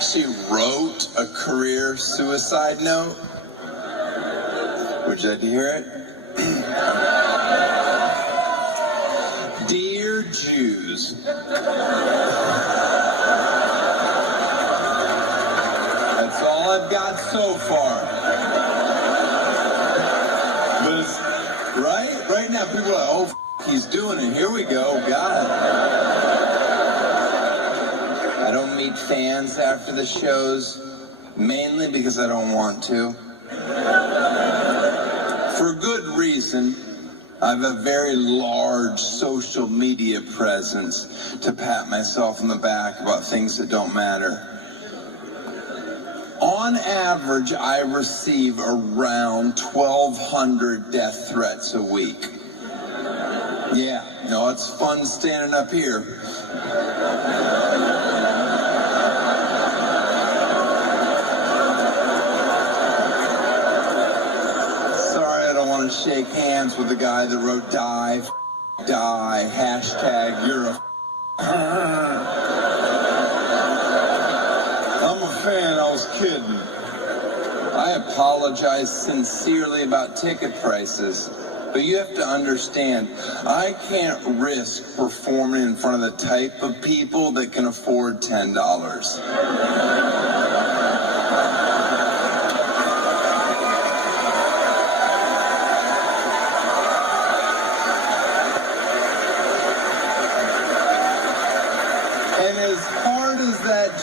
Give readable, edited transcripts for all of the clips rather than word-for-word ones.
actually wrote a career suicide note. Would you like to hear it? Dear Jews, that's all I've got so far. But it's, right now people are like, oh, he's doing it. Here we go, got it. I don't meet fans after the shows, mainly because I don't want to. For good reason. I have a very large social media presence to pat myself on the back about things that don't matter. On average, I receive around 1,200 death threats a week. Yeah, no, it's fun standing up here. Shake hands with the guy that wrote die, hashtag you're a I'm a fan, I was kidding. I apologize sincerely about ticket prices, but you have to understand, I can't risk performing in front of the type of people that can afford $10.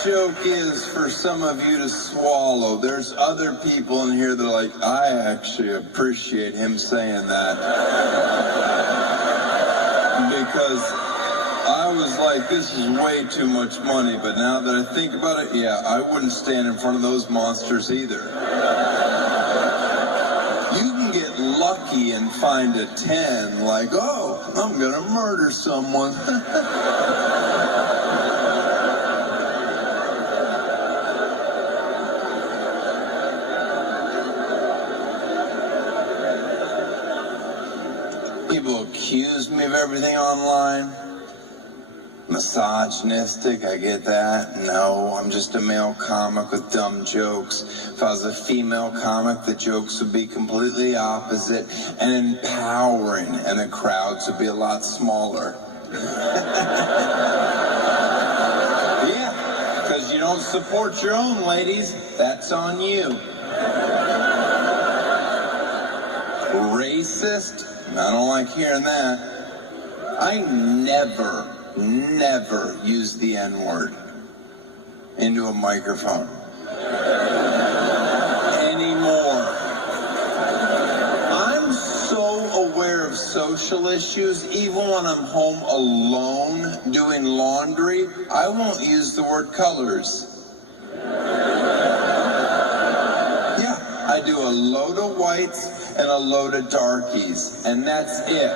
Joke is for some of you to swallow. There's other people in here that are like, I actually appreciate him saying that. Because I was like, this is way too much money, but now that I think about it, yeah, I wouldn't stand in front of those monsters either. You can get lucky and find a 10, like, oh, I'm gonna murder someone. People accuse me of everything online. Misogynistic, I get that. No, I'm just a male comic with dumb jokes. If I was a female comic, the jokes would be completely opposite and empowering, and the crowds would be a lot smaller. Yeah, because you don't support your own, ladies. That's on you. Racist? I don't like hearing that. I never use the N-word into a microphone. Anymore. I'm so aware of social issues, even when I'm home alone doing laundry, I won't use the word colors. Yeah, I do a load of whites and a load of darkies, and that's it.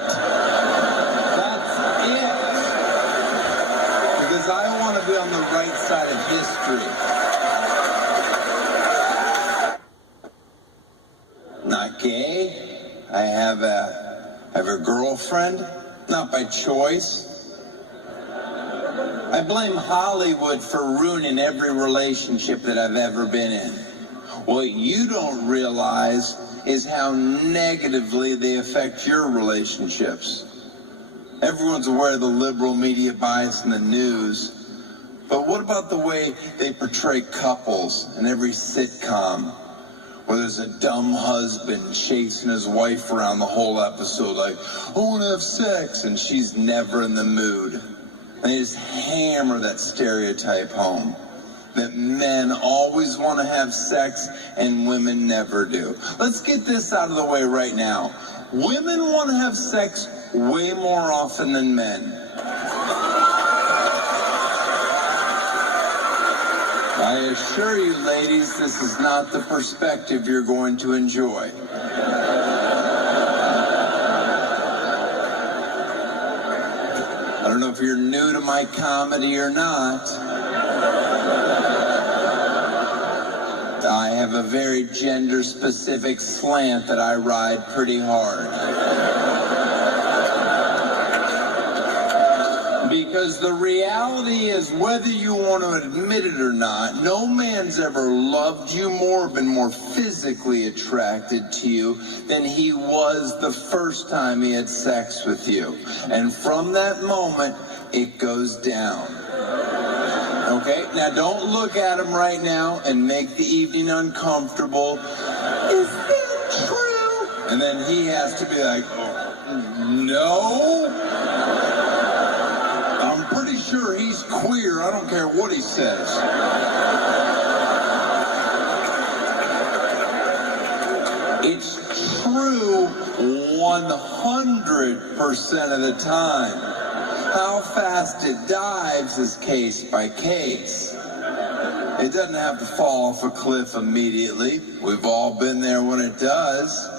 That's it. Because I want to be on the right side of history. Not gay. I have a girlfriend, not by choice. I blame Hollywood for ruining every relationship that I've ever been in. What you don't realize is how negatively they affect your relationships. Everyone's aware of the liberal media bias in the news, but what about the way they portray couples in every sitcom, where there's a dumb husband chasing his wife around the whole episode like, I want to have sex, and she's never in the mood. And they just hammer that stereotype home. That men always want to have sex and women never do. Let's get this out of the way right now. Women want to have sex way more often than men. I assure you, ladies, this is not the perspective you're going to enjoy. I don't know if you're new to my comedy or not. I have a very gender-specific slant that I ride pretty hard. Because the reality is, whether you want to admit it or not, no man's ever loved you more, been more physically attracted to you than he was the first time he had sex with you. And from that moment, it goes down. Okay? Now don't look at him right now and make the evening uncomfortable. Is that true? And then he has to be like, oh, no? I'm pretty sure he's queer. I don't care what he says. It's true 100% of the time. How fast it dives is case by case. It doesn't have to fall off a cliff immediately. We've all been there when it does.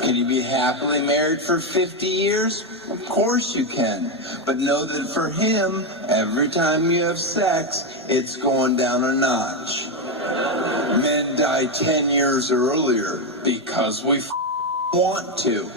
Can you be happily married for 50 years? Of course you can. But know that for him, every time you have sex, it's going down a notch. Men die 10 years earlier because we want to.